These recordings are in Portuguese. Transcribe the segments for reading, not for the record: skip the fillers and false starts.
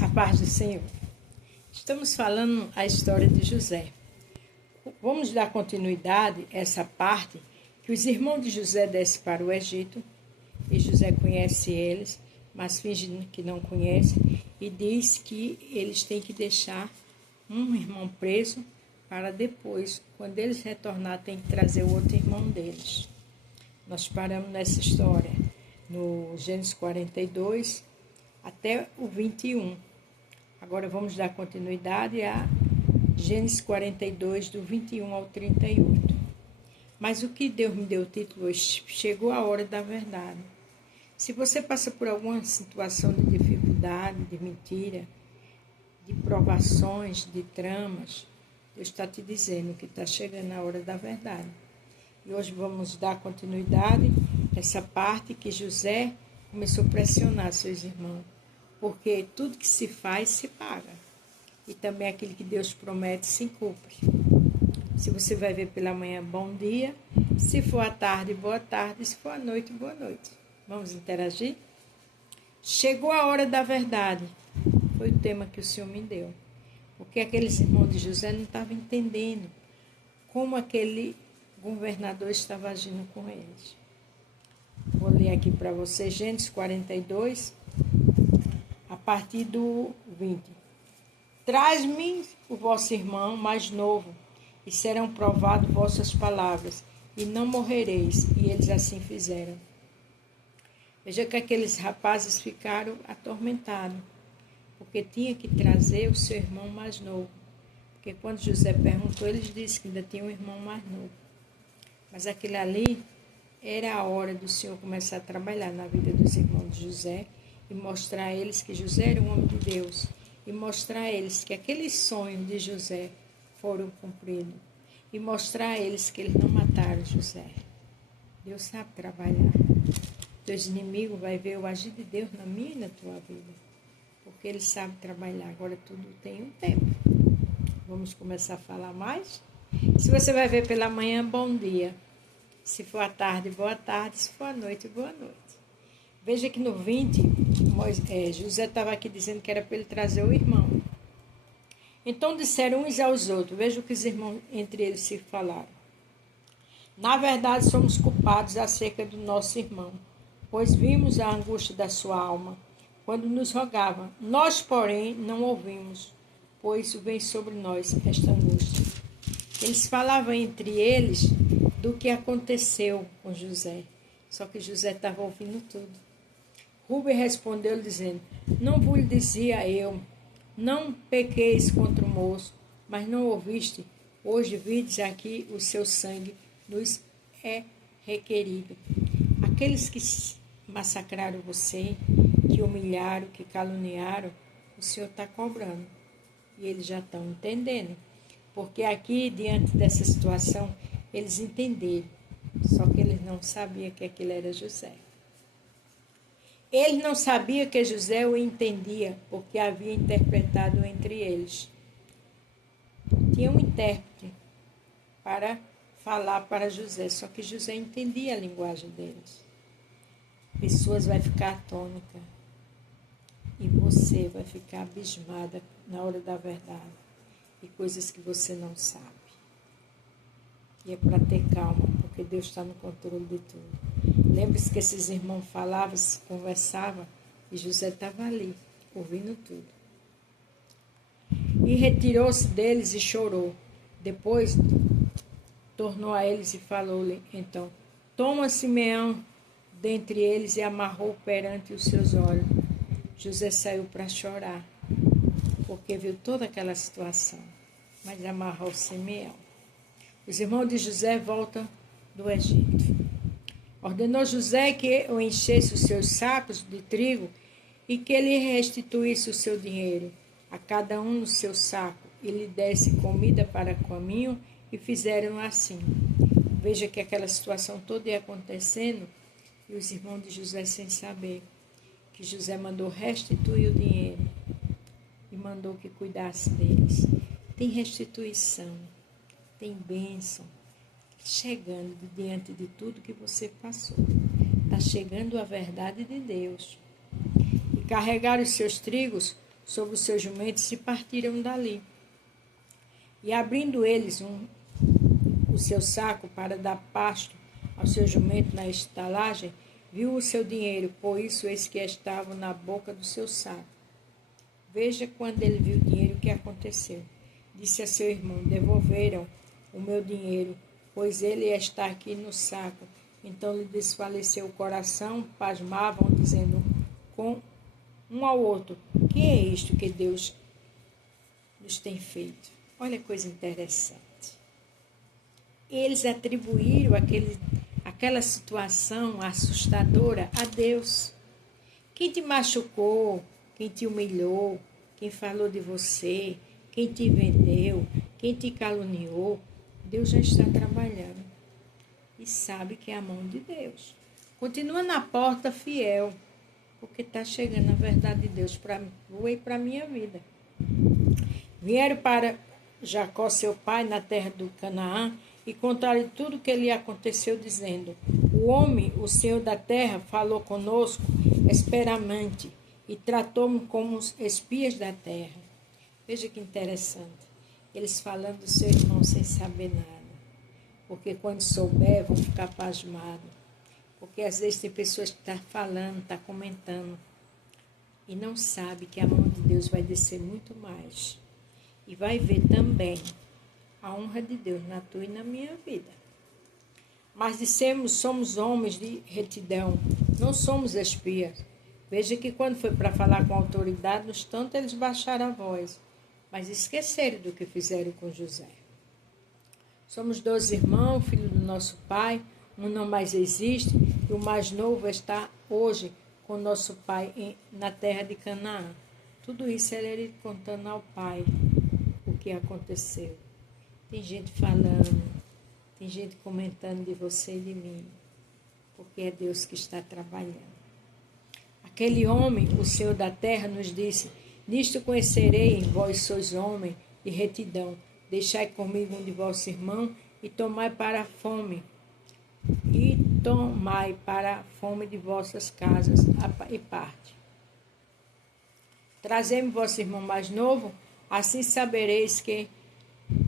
A paz do Senhor. Estamos falando a história de José. Vamos dar continuidade a essa parte que os irmãos de José descem para o Egito e José conhece eles, mas finge que não conhece e diz que eles têm que deixar um irmão preso para depois, quando eles retornar, tem que trazer o outro irmão deles. Nós paramos nessa história no Gênesis 42 até o 21. Agora vamos dar continuidade a Gênesis 42, do 21 ao 38. Mas o que Deus me deu o título hoje? Chegou a hora da verdade. Se você passa por alguma situação de dificuldade, de mentira, de provações, de tramas, Deus está te dizendo que está chegando a hora da verdade. E hoje vamos dar continuidade a essa parte que José começou a pressionar seus irmãos. Porque tudo que se faz, se paga. E também aquilo que Deus promete, se cumpre. Se você vai ver pela manhã, bom dia. Se for à tarde, boa tarde. Se for à noite, boa noite. Vamos interagir? Chegou a hora da verdade. Foi o tema que o Senhor me deu. Porque aqueles irmãos de José não estavam entendendo como aquele governador estava agindo com eles. Vou ler aqui para vocês, Gênesis 42, a partir do 20. Traz-me o vosso irmão mais novo, e serão provadas vossas palavras, e não morrereis. E eles assim fizeram. Veja que aqueles rapazes ficaram atormentados, porque tinha que trazer o seu irmão mais novo. Porque quando José perguntou, eles disseram que ainda tinha um irmão mais novo. Mas aquilo ali era a hora do Senhor começar a trabalhar na vida dos irmãos de José e mostrar a eles que José era um homem de Deus e mostrar a eles que aqueles sonhos de José foram cumpridos e mostrar a eles que eles não mataram José. Deus sabe trabalhar. Teus inimigos vão ver o agir de Deus na minha e na tua vida, porque Ele sabe trabalhar. Agora tudo tem um tempo. Vamos começar a falar mais? Se você vai ver pela manhã, bom dia. Se for à tarde, boa tarde. Se for à noite, boa noite. Veja que no 20, José estava aqui dizendo que era para ele trazer o irmão. Então disseram uns aos outros, veja o que os irmãos entre eles se falaram. Na verdade, somos culpados acerca do nosso irmão, pois vimos a angústia da sua alma, quando nos rogava. Nós, porém, não ouvimos, pois vem sobre nós esta angústia. Eles falavam entre eles do que aconteceu com José, só que José estava ouvindo tudo. Rúben respondeu dizendo, não vos dizia eu, não pequeis contra o moço, mas não ouviste, hoje vides aqui o seu sangue nos é requerido. Aqueles que massacraram você, que humilharam, que caluniaram, o Senhor está cobrando. E eles já estão entendendo. Porque aqui, diante dessa situação, eles entenderam. Só que eles não sabiam que aquilo era José. Eles não sabiam que José o entendia, porque havia interpretado entre eles. Tinha um intérprete para falar para José, só que José entendia a linguagem deles. Pessoas vão ficar atônicas e você vai ficar abismada na hora da verdade e coisas que você não sabe. E é para ter calma, porque Deus está no controle de tudo. Lembre-se que esses irmãos falavam, conversavam, e José estava ali, ouvindo tudo. E retirou-se deles e chorou. Depois, tornou a eles e falou-lhe, então, toma Simeão dentre eles e amarrou perante os seus olhos. José saiu para chorar, porque viu toda aquela situação, mas amarrou Simeão. Os irmãos de José voltam do Egito. Ordenou José que o enchesse os seus sacos de trigo e que lhe restituísse o seu dinheiro, a cada um no seu saco, e lhe desse comida para caminho, e fizeram assim. Veja que aquela situação toda ia acontecendo, e os irmãos de José sem saber, que José mandou restituir o dinheiro, e mandou que cuidasse deles. Tem restituição, tem bênção, chegando diante de tudo que você passou. Está chegando a verdade de Deus. E carregaram os seus trigos sobre os seus jumentos e partiram dali. E abrindo eles o seu saco para dar pasto ao seu jumento na estalagem, viu o seu dinheiro, por isso eis que estavam na boca do seu saco. Veja quando ele viu o dinheiro o que aconteceu. Disse a seu irmão: devolveram o meu dinheiro, pois ele está aqui no saco. Então lhe desfaleceu o coração, pasmavam, dizendo com um ao outro: que é isto que Deus nos tem feito? Olha que coisa interessante. Eles atribuíram aquela situação assustadora a Deus. Quem te machucou, quem te humilhou, quem falou de você, quem te vendeu, quem te caluniou, Deus já está trabalhando. E sabe que é a mão de Deus. Continua na porta fiel, porque está chegando a verdade de Deus para mim e para a minha vida. Vieram para Jacó, seu pai, na terra do Canaã, e contaram tudo o que lhe aconteceu, dizendo: o homem, o Senhor da terra, falou conosco esperamente e tratou-nos como os espias da terra. Veja que interessante. Eles falando do seu irmão sem saber nada. Porque quando souber, vão ficar pasmados. Porque às vezes tem pessoas que estão falando, estão comentando, e não sabe que a mão de Deus vai descer muito mais. E vai ver também a honra de Deus na tua e na minha vida. Mas dissemos, somos homens de retidão, não somos espias. Veja que quando foi para falar com a autoridade, no instante eles baixaram a voz, mas esqueceram do que fizeram com José. Somos 12 irmãos, filho do nosso pai, um não mais existe, e o mais novo está hoje com nosso pai na terra de Canaã. Tudo isso ele contando ao pai o que aconteceu. Tem gente falando, tem gente comentando de você e de mim, porque é Deus que está trabalhando. Aquele homem, o Senhor da terra, nos disse: nisto conhecerei, vós sois homem de retidão. Deixai comigo um de vossos irmãos e tomai para a fome. E tomai para a fome de vossas casas e parte. Trazei-me vosso irmão mais novo, assim sabereis que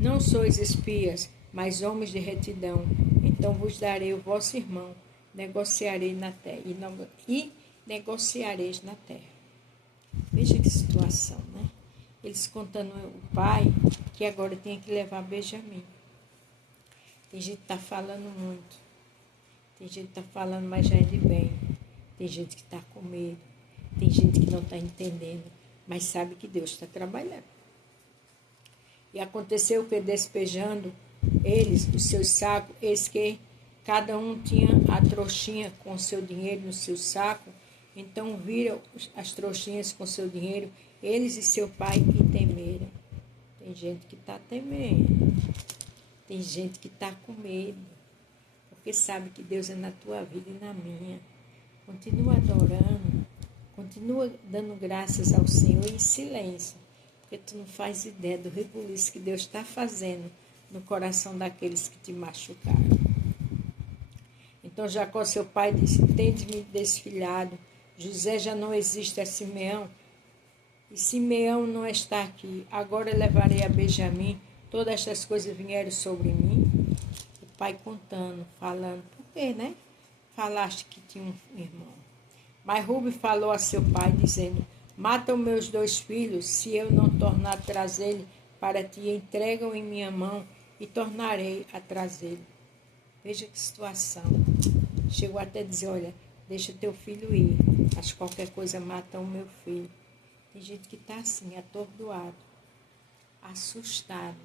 não sois espias, mas homens de retidão. Então vos darei o vosso irmão, negociarei na terra e negociareis na terra. Veja que situação, né? Eles contando o pai que agora tinha que levar Benjamim. Tem gente que está falando muito. Tem gente que está falando, mas já é de bem. Tem gente que está com medo. Tem gente que não está entendendo, mas sabe que Deus está trabalhando. E aconteceu que, despejando eles os seus sacos, eis que cada um tinha a trouxinha com seu dinheiro no seu saco. Então viram as trouxinhas com seu dinheiro, eles e seu pai, e temeram. Tem gente que está temendo. Tem gente que está com medo. Porque sabe que Deus é na tua vida e na minha. Continua adorando. Continua dando graças ao Senhor em silêncio. Porque tu não faz ideia do rebuliço que Deus está fazendo no coração daqueles que te machucaram. Então Jacó, seu pai, disse: tende-me desfilhado. José já não existe a Simeão, e Simeão não está aqui. Agora levarei a Benjamim. Todas estas coisas vieram sobre mim. O pai contando, falando. Por quê, né? Falaste que tinha um irmão. Mas Rube falou a seu pai, dizendo: mata os meus 2 filhos, se eu não tornar a trazê-lo para ti, entregam em minha mão e tornarei a trazê-lo. Veja que situação. Chegou até a dizer: olha, deixa teu filho ir, mas qualquer coisa mata o meu filho. Tem gente que está assim, atordoado, assustado,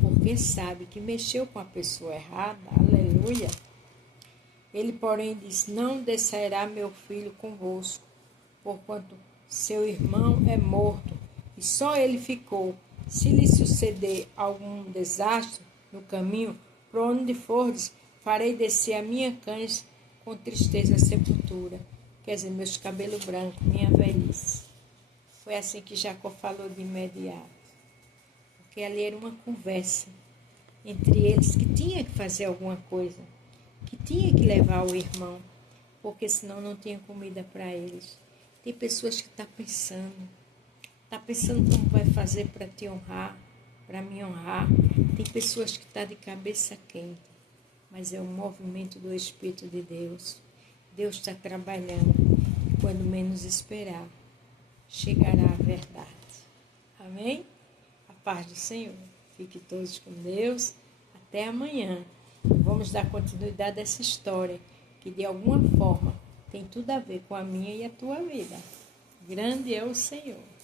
porque sabe que mexeu com a pessoa errada. Aleluia. Ele, porém, disse: não descerá meu filho convosco, porquanto seu irmão é morto, e só ele ficou. Se lhe suceder algum desastre no caminho, por onde fordes, farei descer a minha cães com tristeza à sepultura. Quer dizer, meus cabelos brancos, minha velhice. Foi assim que Jacó falou de imediato. Porque ali era uma conversa entre eles que tinha que fazer alguma coisa, que tinha que levar o irmão, porque senão não tinha comida para eles. Tem pessoas que estão pensando, Está pensando como vai fazer para te honrar, para me honrar. Tem pessoas que estão de cabeça quente, mas é um movimento do Espírito de Deus. Deus está trabalhando. Quando menos esperar, chegará a verdade. Amém? A paz do Senhor. Fiquem todos com Deus. Até amanhã. Vamos dar continuidade a essa história, que de alguma forma tem tudo a ver com a minha e a tua vida. Grande é o Senhor.